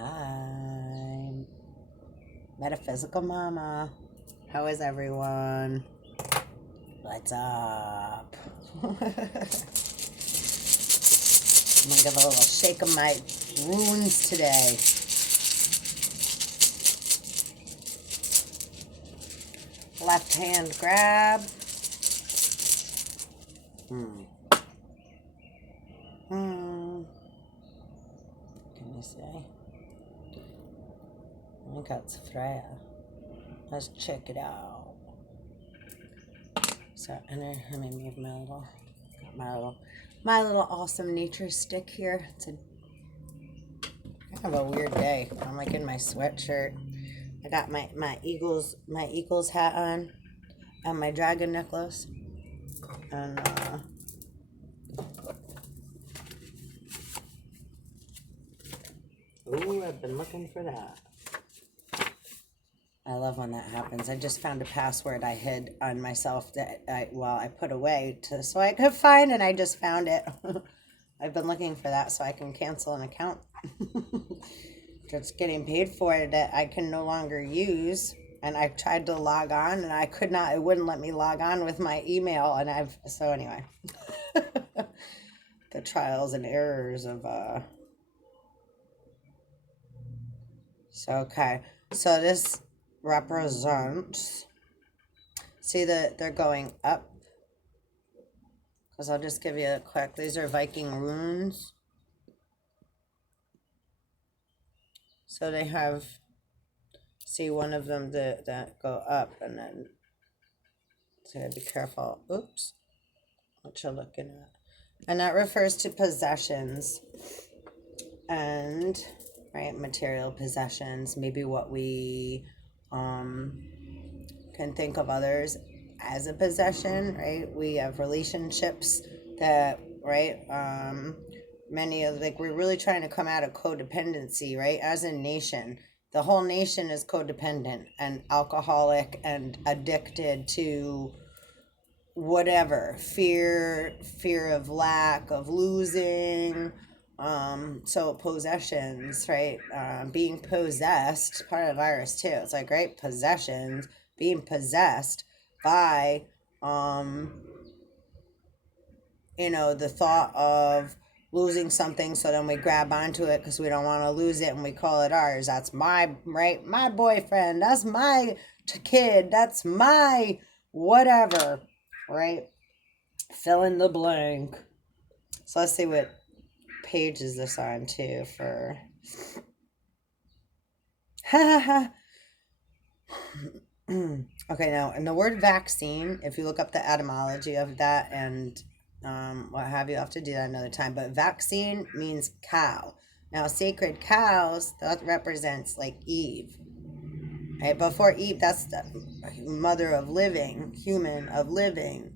Hi, Metaphysical Mama. How is everyone? What's up? I'm gonna give a little shake of my runes today. Left hand grab. Can you say? I think that's Freya. Let's check it out. So, and let me move my little awesome nature stick here. It's kind of a weird day. I'm like in my sweatshirt. I got my Eagles hat on and my dragon necklace. And ooh, I've been looking for that. I love when that happens. I just found a password I hid on myself that I put away so I could find, and I just found it. I've been looking for that so I can cancel an account. Just getting paid for it that I can no longer use. And I tried to log on and I could not, it wouldn't let me log on with my email. And so anyway, the trials and errors of, okay. So this represents, see that they're going up, because I'll just give you a quick, these are Viking runes. So they have, see one of them that go up, and then, so you gotta be careful. Oops, what you're looking at. And that refers to possessions and, right, material possessions, maybe what we can think of others as a possession, right? We have relationships that, right, many of, like, we're really trying to come out of codependency, right? As a nation, the whole nation is codependent and alcoholic and addicted to whatever, fear of lack, of losing, so possessions, right? Being possessed, part of the virus too. It's like, right, possessions, being possessed by, the thought of losing something, so then we grab onto it because we don't want to lose it and we call it ours. That's my, right, my boyfriend, that's my kid, that's my whatever, right? Fill in the blank. So let's see what page is this on too for okay, now, and the word vaccine, if you look up the etymology of that and what have you, I'll have to do that another time, but vaccine means cow. Now, sacred cows, that represents like Eve, right? Before Eve, that's the mother of living, human of living.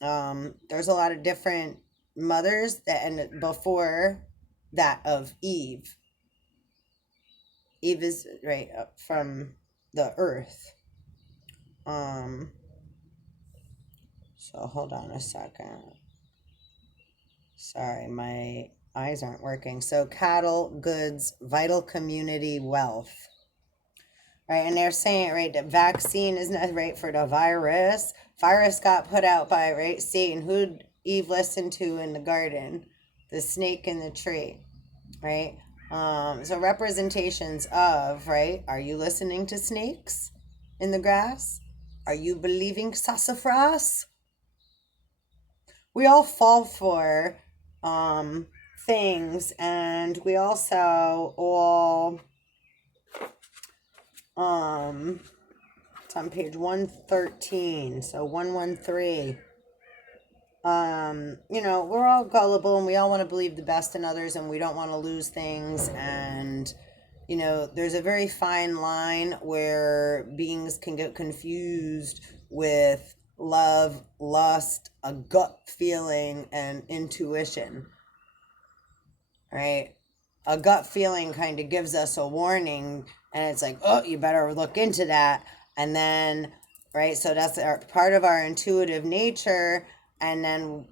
There's a lot of different mothers that ended before that of Eve. Eve is right up from the earth. So hold on a second. Sorry, my eyes aren't working. So cattle, goods, vital community, wealth. Right, and they're saying, right, the vaccine is not right for the virus. Virus got put out by, right, Satan. Who'd Eve listen to in the garden? The snake in the tree, right? So representations of, right, are you listening to snakes in the grass? Are you believing sassafras? We all fall for things, and we also all it's on page 113, so 113. We're all gullible and we all want to believe the best in others and we don't want to lose things, and there's a very fine line where beings can get confused with love, lust, a gut feeling, and intuition, right? A gut feeling kind of gives us a warning, and it's like, oh, you better look into that. And then, right, so that's part of our intuitive nature, and then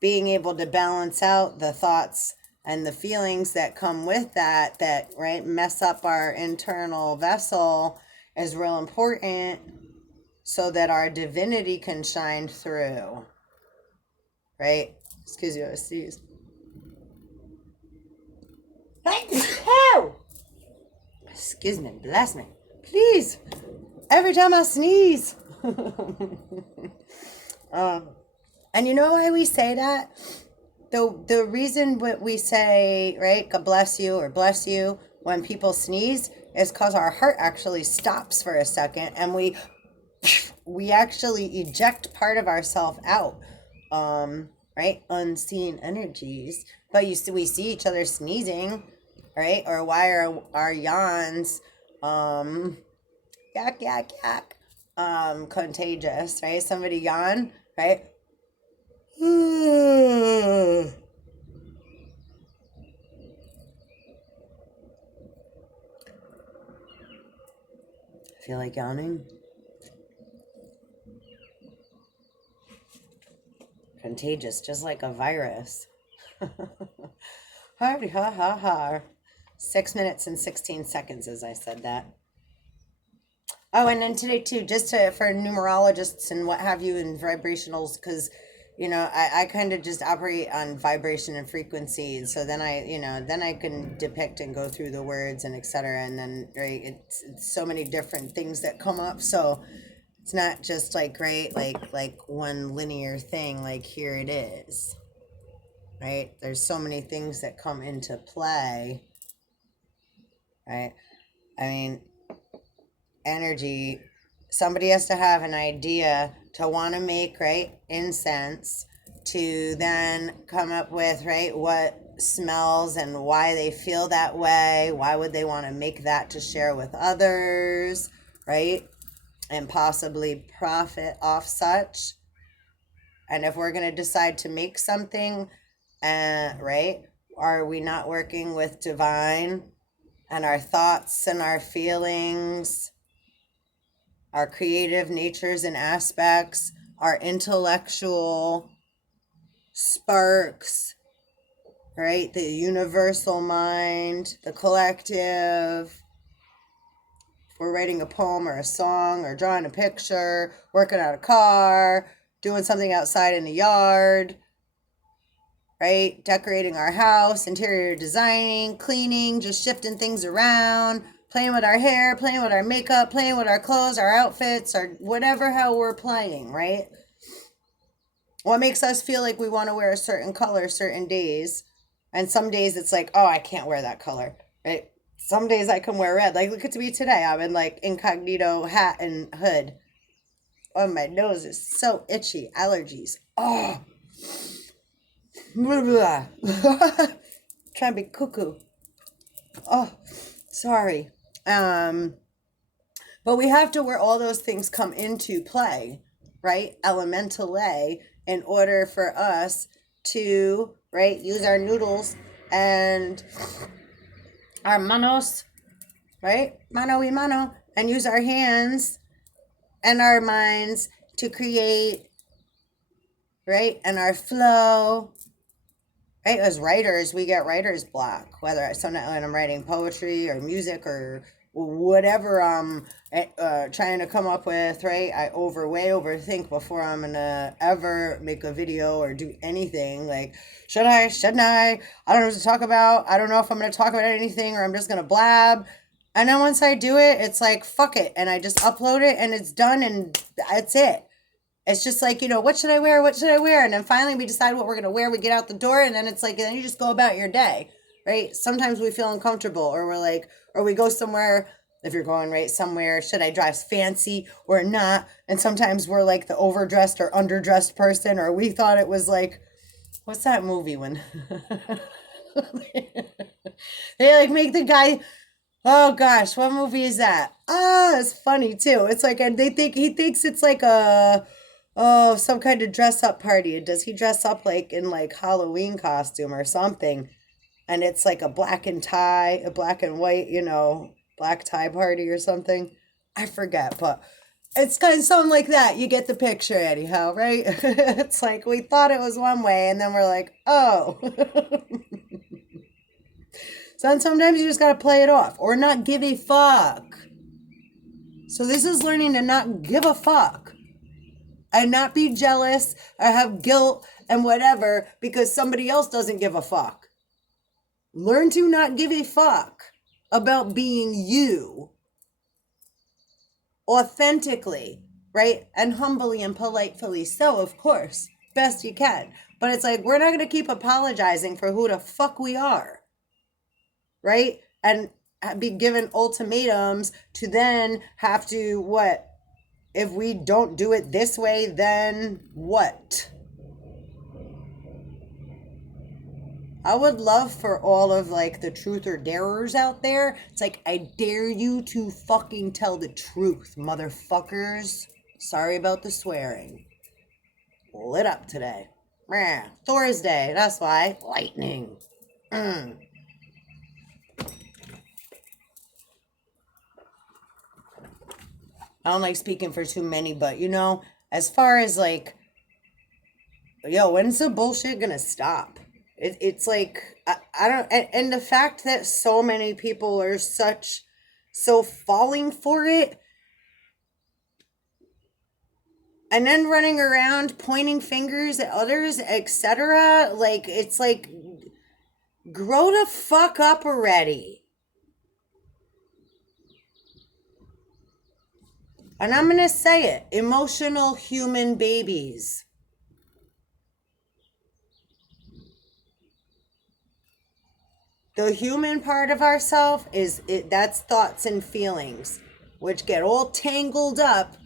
being able to balance out the thoughts, And the feelings that come with that, right, mess up our internal vessel is real important so that our divinity can shine through, right? Excuse me, I sneeze. Excuse me, bless me, please. Every time I sneeze. And you know why we say that? The reason what we say, right, God bless you or bless you when people sneeze is because our heart actually stops for a second and we actually eject part of ourselves out, right? Unseen energies. But we see each other sneezing, right? Or why are our yawns, yak, yak, yak, contagious, right? Somebody yawn, right? Feel like yawning? Contagious, just like a virus. Ha ha ha ha. 6 minutes and 16 seconds as I said that. Oh, and then today too, just for numerologists and what have you and vibrationals, because I kind of just operate on vibration and frequency, and so then I can depict and go through the words and etc. And then right, it's so many different things that come up, so it's not just like like one linear thing. Like here it is, right? There's so many things that come into play, right? I mean, energy, somebody has to have an idea to want to make, right, incense, to then come up with, right, what smells and why they feel that way, why would they want to make that to share with others, right, and possibly profit off such. And if we're going to decide to make something, right, are we not working with divine and our thoughts and our feelings, our creative natures and aspects, our intellectual sparks, right? The universal mind, the collective. If we're writing a poem or a song or drawing a picture, working on a car, doing something outside in the yard, right? Decorating our house, interior designing, cleaning, just shifting things around, playing with our hair, playing with our makeup, playing with our clothes, our outfits, or whatever, how we're playing, right? What makes us feel like we want to wear a certain color certain days. And some days it's like, oh, I can't wear that color, right? Some days I can wear red. Like, look at me today. I'm in like incognito hat and hood. Oh, my nose is so itchy. Allergies. Oh. Blah, blah. Trying to be cuckoo. Oh, sorry. But we have to where all those things come into play, right? Elementally, in order for us to, right, use our noodles and our manos, right? Mano y mano, and use our hands and our minds to create, right? And our flow, right? As writers, we get writer's block, whether sometimes when I'm writing poetry or music or whatever I'm trying to come up with, right? I way overthink before I'm gonna ever make a video or do anything. Like, should I? Shouldn't I? I don't know what to talk about. I don't know if I'm gonna talk about anything or I'm just gonna blab. And then once I do it, it's like, fuck it. And I just upload it and it's done and that's it. It's just like, what should I wear? What should I wear? And then finally we decide what we're going to wear. We get out the door and then it's like, then you just go about your day, right? Sometimes we feel uncomfortable or we're like, or we go somewhere, if you're going right somewhere, should I dress fancy or not? And sometimes we're like the overdressed or underdressed person, or we thought it was like, what's that movie when they like make the guy, oh gosh, what movie is that? It's funny too. It's like, and he thinks it's like some kind of dress up party. Does he dress up like in like Halloween costume or something? And it's like a black and white, black tie party or something. I forget, but it's kind of something like that. You get the picture anyhow, right? It's like we thought it was one way and then we're like, oh. So then sometimes you just got to play it off or not give a fuck. So this is learning to not give a fuck and not be jealous or have guilt and whatever because somebody else doesn't give a fuck. Learn to not give a fuck about being you authentically, right? And humbly and politely so, of course, best you can. But it's like, we're not going to keep apologizing for who the fuck we are, right? And be given ultimatums to then have to, what? If we don't do it this way, then what? I would love for all of like the truth or darers out there. It's like, I dare you to fucking tell the truth, motherfuckers. Sorry about the swearing. Lit up today. Thursday, that's why. Lightning. I don't like speaking for too many, but you know, as far as like, yo, when's the bullshit gonna stop? It's like, I don't, and the fact that so many people are so falling for it, and then running around pointing fingers at others, etc. Like, it's like, grow the fuck up already. And I'm gonna say it, emotional human babies. The human part of ourself that's thoughts and feelings, which get all tangled up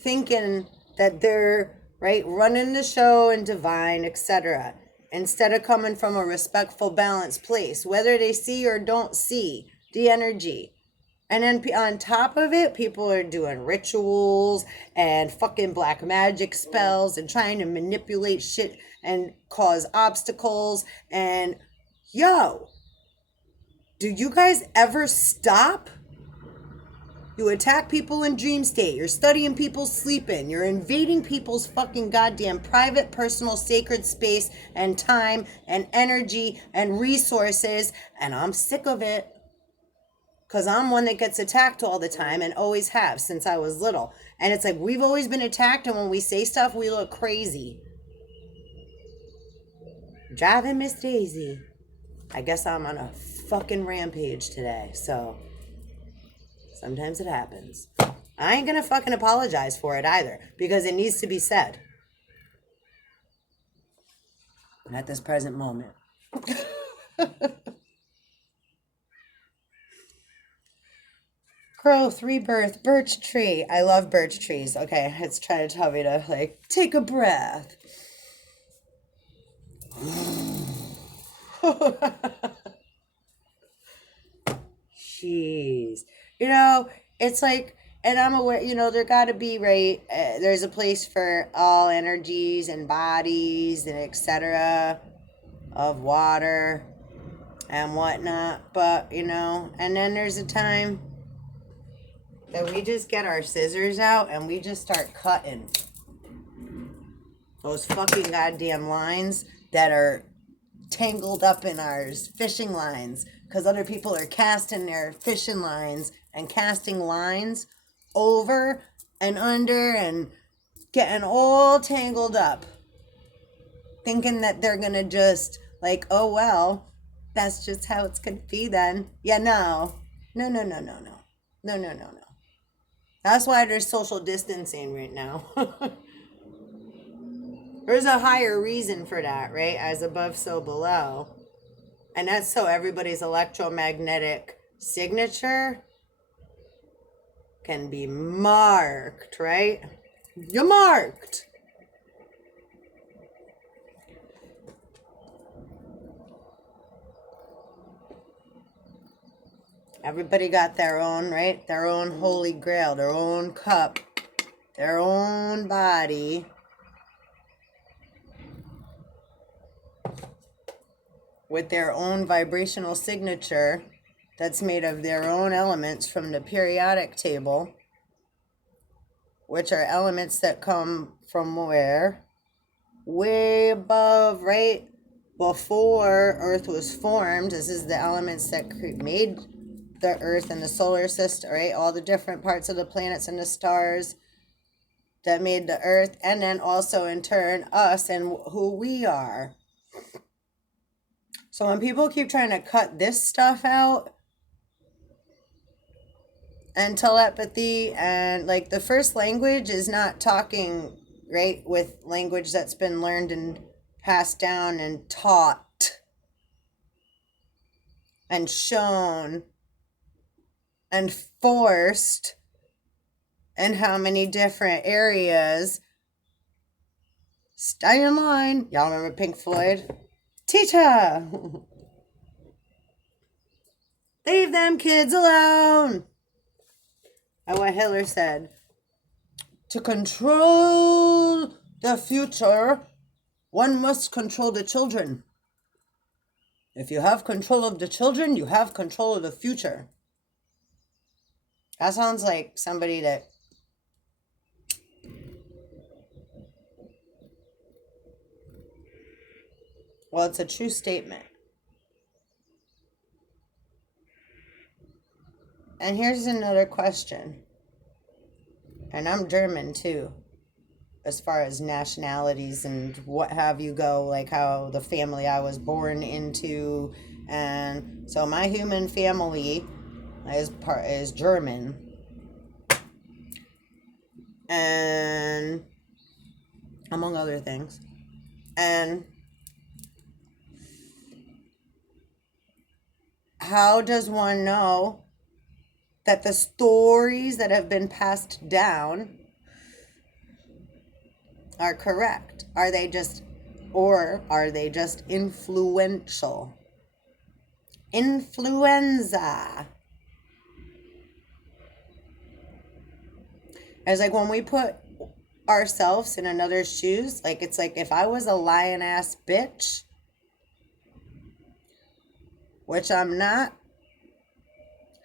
thinking that they're, right, running the show and divine, etc. Instead of coming from a respectful, balanced place, whether they see or don't see the energy. And then on top of it, people are doing rituals and fucking black magic spells and trying to manipulate shit and cause obstacles. And yo, do you guys ever stop? You attack people in dream state. You're studying people sleeping. You're invading people's fucking goddamn private, personal, sacred space and time and energy and resources. And I'm sick of it. Because I'm one that gets attacked all the time and always have since I was little. And it's like, we've always been attacked, and when we say stuff, we look crazy. Driving Miss Daisy. I guess I'm on a fucking rampage today, so sometimes it happens. I ain't gonna fucking apologize for it either, because it needs to be said. At this present moment. Growth, rebirth, birch tree. I love birch trees. Okay, it's trying to tell me to, like, take a breath. Jeez. You know, it's like, and I'm aware, you know, there got to be, right, there's a place for all energies and bodies and etc. of water and whatnot. But, you know, and then there's a time that we just get our scissors out and we just start cutting those fucking goddamn lines that are tangled up in our fishing lines, because other people are casting their fishing lines and casting lines over and under and getting all tangled up, thinking that they're gonna just, like, oh well, that's just how it's gonna be then. Yeah, no. That's why there's social distancing right now. There's a higher reason for that, right? As above, so below. And that's so everybody's electromagnetic signature can be marked, right? You're marked. Everybody got their own, right? Their own holy grail, their own cup, their own body. With their own vibrational signature that's made of their own elements from the periodic table, which are elements that come from where? Way above, right? before Earth was formed. This is the elements that made the Earth and the solar system, right? All the different parts of the planets and the stars that made the Earth, and then also in turn us and who we are. So when people keep trying to cut this stuff out, and telepathy, and like the first language is not talking, right, with language that's been learned and passed down and taught and shown and forced in how many different areas. Stay in line. Y'all remember Pink Floyd? Teacher! Leave them kids alone! And what Hitler said, to control the future, one must control the children. If you have control of the children, you have control of the future. That sounds like somebody that well, it's a true statement. And here's another question. And I'm German too, as far as nationalities and what have you go, like how the family I was born into. And so my human family is German. And among other things. And how does one know that the stories that have been passed down are correct? Are they just influential? Influenza. It's like when we put ourselves in another's shoes, like it's like if I was a lying ass bitch, which I'm not.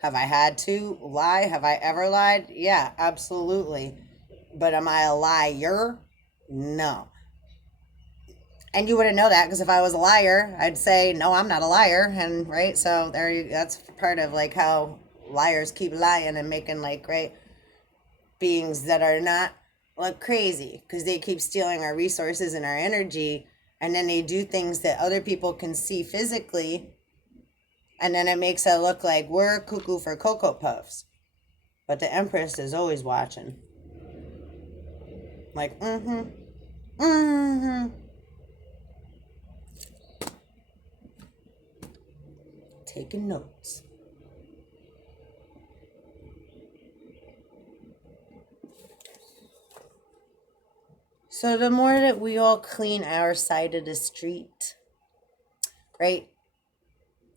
Have I had to lie? Have I ever lied? Yeah, absolutely. But am I a liar? No. And you wouldn't know that because if I was a liar, I'd say, no, I'm not a liar. And right, so that's part of like how liars keep lying and making like, right, beings that are not look crazy because they keep stealing our resources and our energy. And then they do things that other people can see physically. And then it makes it look like we're cuckoo for Cocoa Puffs. But the Empress is always watching. Like, taking notes. So the more that we all clean our side of the street, right?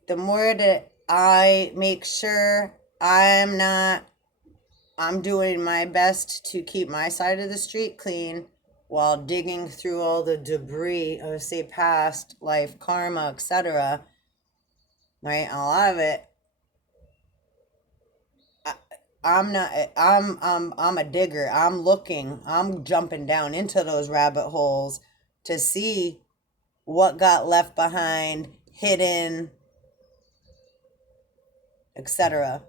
The more that I make sure I'm doing my best to keep my side of the street clean while digging through all the debris of, say, past life karma, etc. Right? And a lot of it, I'm a digger. I'm jumping down into those rabbit holes to see what got left behind, hidden, etc.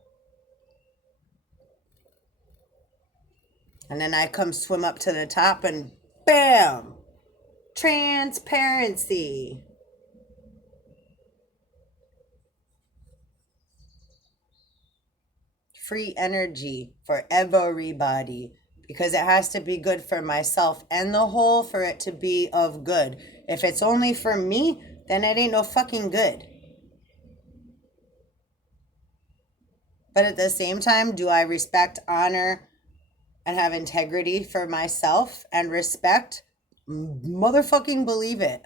And then I come swim up to the top and bam! Transparency. Free energy for everybody because it has to be good for myself and the whole for it to be of good. If it's only for me, then it ain't no fucking good. But at the same time, do I respect, honor, and have integrity for myself and respect? Motherfucking believe it.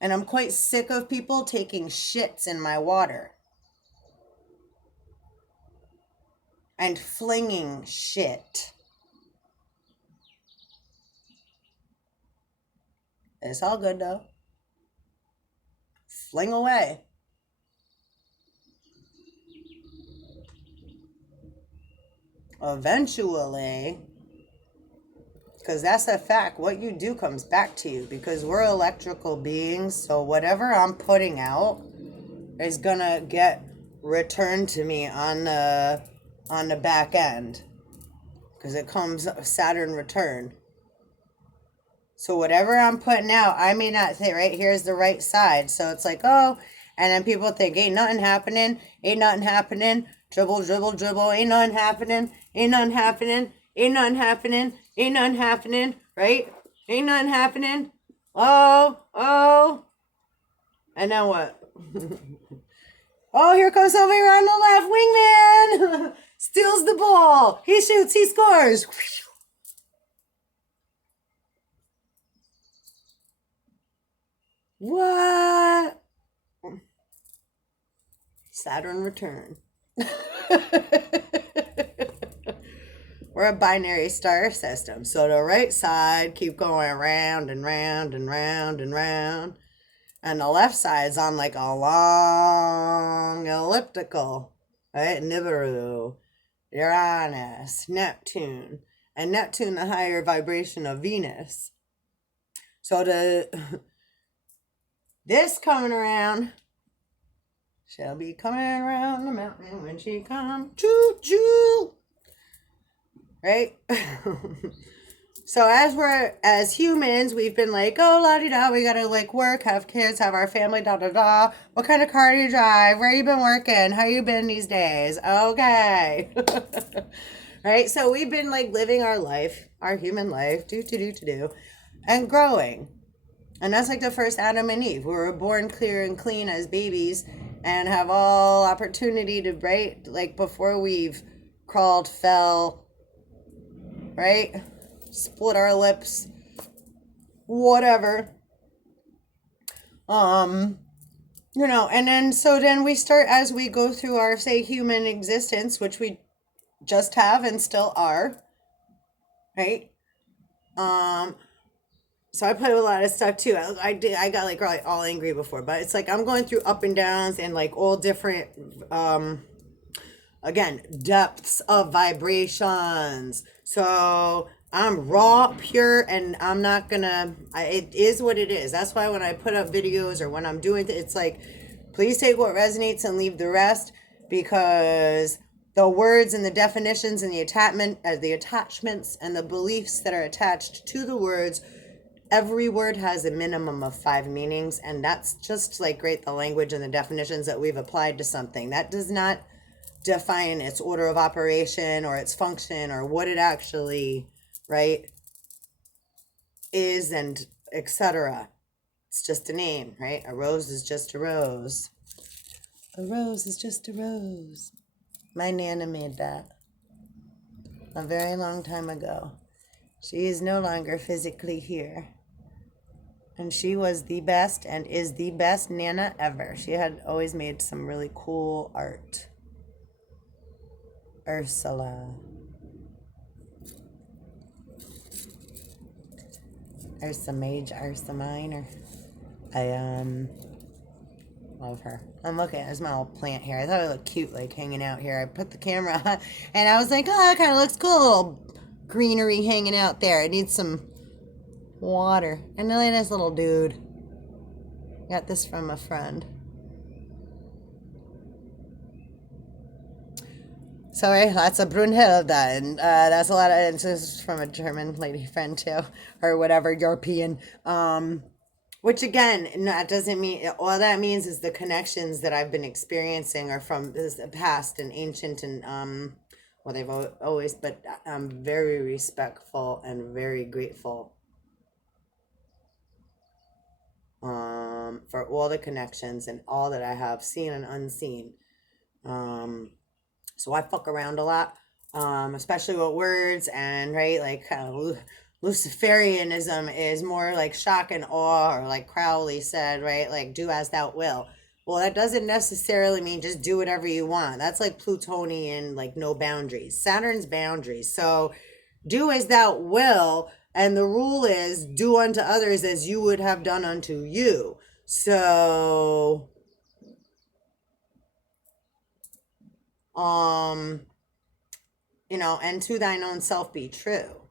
And I'm quite sick of people taking shits in my water. And flinging shit. It's all good though. Fling away. Eventually, Because that's a fact. What you do comes back to you, because we're electrical beings. So whatever I'm putting out is gonna get returned to me on the back end, because it comes Saturn return. So whatever I'm putting out, I may not say, right, here's the right side. So it's like, oh, and then people think, ain't nothing happening, dribble, dribble, dribble, ain't nothing happening, ain't nothing happening, ain't nothing happening, ain't nothing happening, right? Ain't nothing happening. Oh. And then what? Oh, here comes somebody around the left, wingman! Steals the ball. He shoots, he scores. What? Saturn return. We're a binary star system. So the right side keep going round and round and round and round. And the left side's on like a long elliptical. Right? Nibiru, Uranus, Neptune. And Neptune, the higher vibration of Venus. So this coming around, she'll be coming around the mountain when she comes. Choo-choo. Right? So as humans, we've been like, oh, la-di-da, we gotta like work, have kids, have our family, da-da-da. What kind of car do you drive? Where you been working? How you been these days? Okay. Right? So we've been like living our life, our human life, do, and growing. And that's like the first Adam and Eve. We were born clear and clean as babies and have all opportunity to, right? Like before we've crawled, fell, right? Split our lips, whatever. You know, and then we start, as we go through our, say, human existence, which we just have and still are, right? So I play with a lot of stuff too. I got like all angry before, but it's like I'm going through up and downs and like all different again, depths of vibrations. So I'm raw, pure, and I'm not gonna, it is what it is. That's why when I put up videos or when I'm doing it, it's like, please take what resonates and leave the rest, because the words and the definitions and the attachments and the beliefs that are attached to the words, every word has a minimum of 5 meanings, and that's just like great, the language and the definitions that we've applied to something. That does not define its order of operation or its function or what it actually, right, is, and etc. It's just a name, right? A rose is just a rose. A rose is just a rose. My Nana made that a very long time ago. She is no longer physically here. And she was the best and is the best Nana ever. She had always made some really cool art. Ursula. Ursa Major, Ursa Minor. I love her. I'm looking at this my little plant here. I thought it looked cute, like hanging out here. I put the camera on, and I was like, oh, that kind of looks cool. Little greenery hanging out there. It needs some water. And look at this little dude. Got this from a friend. Sorry, that's a Brunhilde, and that's a lot of, and this is from a German lady friend too, or whatever, European. Which again, that doesn't mean, all that means is the connections that I've been experiencing are from this past and ancient, and well, they've always, but I'm very respectful and very grateful for all the connections and all that I have seen and unseen. So I fuck around a lot, especially with words, and right, like kind of Luciferianism is more like shock and awe, or like Crowley said, right, like do as thou will. Well, that doesn't necessarily mean just do whatever you want. That's like Plutonian, like no boundaries. Saturn's boundaries. So do as thou will, and the rule is do unto others as you would have done unto you. So you know, and to thine own self be true.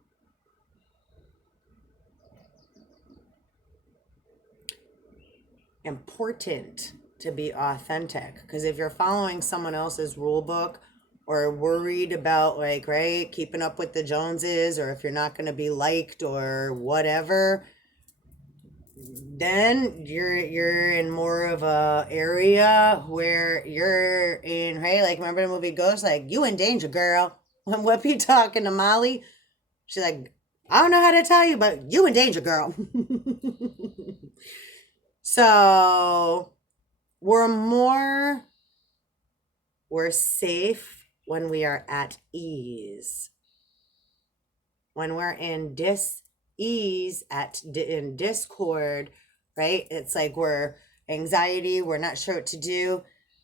important to be authentic, because if you're following someone else's rule book or worried about, like, right, keeping up with the Joneses, or if you're not going to be liked or whatever, then you're in more of a area where you're in, right? Like, remember the movie Ghost? Like, you in danger, girl. When Whoopi talking to Molly, she's like, I don't know how to tell you, but you in danger, girl. So we're safe when we are at ease. When we're in dis-ease, in discord, right? It's like we're anxiety, we're not sure what to do.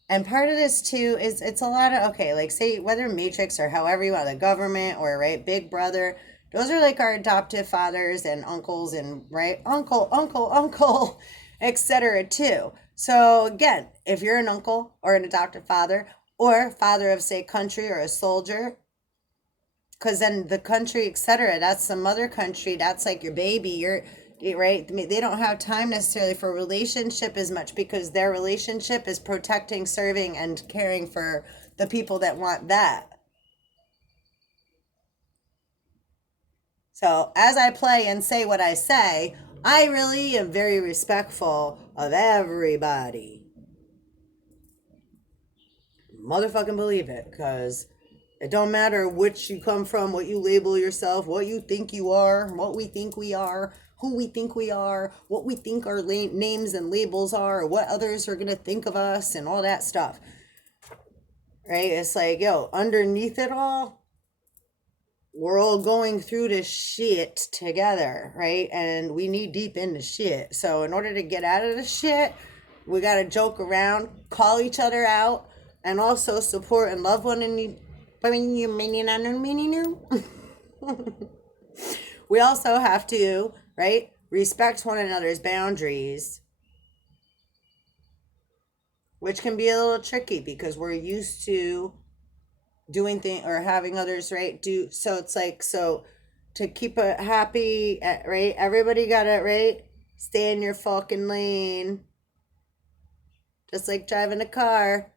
And part of this too is it's a lot of, okay, like, say whether Matrix or however you want, the government or, right, Big Brother, those are like our adoptive fathers and uncles and, right, uncle, etc. too. So again, if you're an uncle or an adoptive father or father of, say, country or a soldier, because then the country, etc., that's some other country, that's like your baby, you're right. They don't have time necessarily for a relationship as much, because their relationship is protecting, serving, and caring for the people that want that. So as I play and say what I say, I really am very respectful of everybody. Motherfucking believe it, because it don't matter which you come from, what you label yourself, what you think you are, what we think we are, who we think we are, what we think our names and labels are, or what others are going to think of us, and all that stuff. Right? It's like, yo, underneath it all, we're all going through this shit together, right? And we knee deep in the shit. So in order to get out of the shit, we got to joke around, call each other out, and also support and love one another. We also have to, right, respect one another's boundaries, which can be a little tricky because we're used to doing things or having others, right, do. So it's like, so to keep it happy, right, everybody got it, right, stay in your fucking lane. Just like driving a car,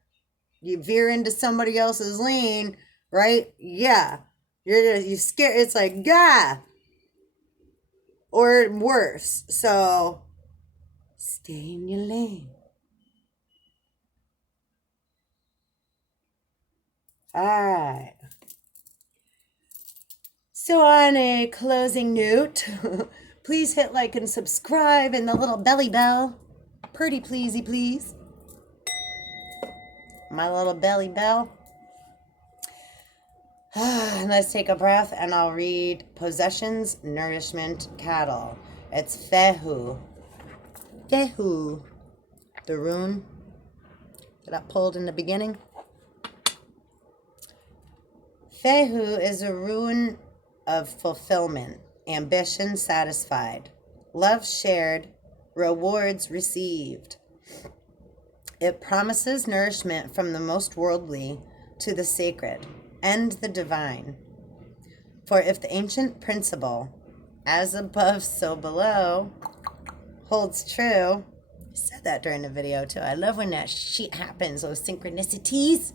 you veer into somebody else's lane, right? Yeah, you scared. It's like, gah, or worse. So stay in your lane. All right. So on a closing note, please hit like and subscribe and the little belly bell. Pretty pleasey, please. My little belly bell. Let's take a breath and I'll read Possessions, Nourishment, Cattle. It's FEHU. FEHU. The rune that I pulled in the beginning. FEHU is a rune of fulfillment, ambition satisfied, love shared, rewards received. It promises nourishment from the most worldly to the sacred and the divine. For if the ancient principle, as above, so below, holds true. I said that during the video too. I love when that shit happens, those synchronicities.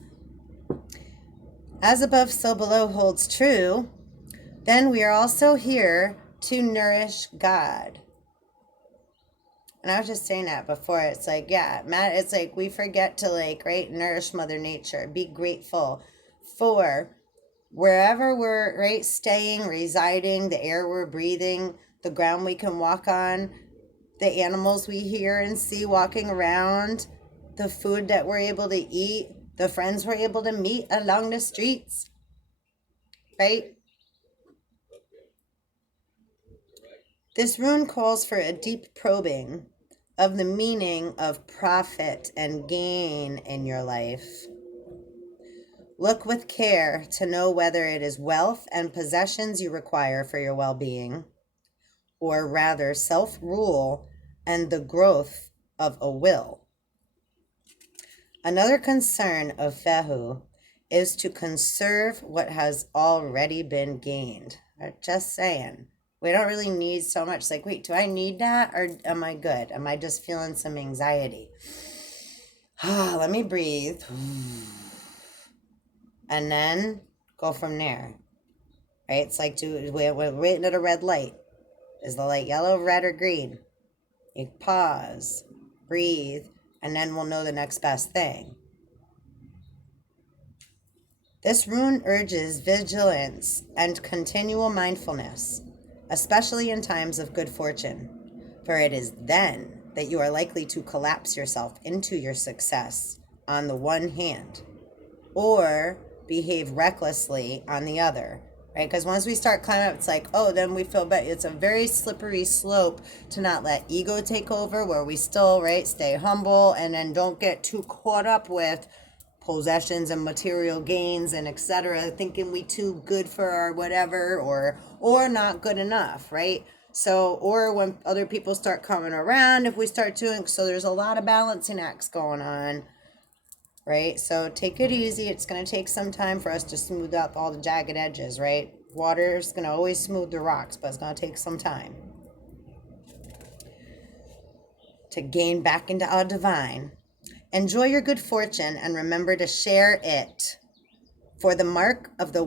As above, so below holds true, then we are also here to nourish God. And I was just saying that before. It's like, yeah, it's like we forget to, like, right, nourish Mother Nature. Be grateful for wherever we're, right, staying, residing, the air we're breathing, the ground we can walk on, the animals we hear and see walking around, the food that we're able to eat, the friends we're able to meet along the streets, right? This rune calls for a deep probing of the meaning of profit and gain in your life. Look with care to know whether it is wealth and possessions you require for your well-being, or rather self-rule and the growth of a will. Another concern of FEHU is to conserve what has already been gained. Just saying. We don't really need so much. It's like, wait, do I need that or am I good? Am I just feeling some anxiety? Let me breathe. And then go from there. Right? It's like we're waiting at a red light. Is the light yellow, red, or green? You pause, breathe, and then we'll know the next best thing. This rune urges vigilance and continual mindfulness, especially in times of good fortune, for it is then that you are likely to collapse yourself into your success on the one hand, or behave recklessly on the other, right? Because once we start climbing up, it's like, oh, then we feel better. It's a very slippery slope to not let ego take over, where we still, right, stay humble and then don't get too caught up with possessions and material gains and etc., thinking we too good for our whatever, or not good enough, right? So, or when other people start coming around, if we start doing, so there's a lot of balancing acts going on, right? So take it easy. It's going to take some time for us to smooth out all the jagged edges, right? Water is going to always smooth the rocks, but it's going to take some time to gain back into our divine. Enjoy your good fortune and remember to share it. For the mark of the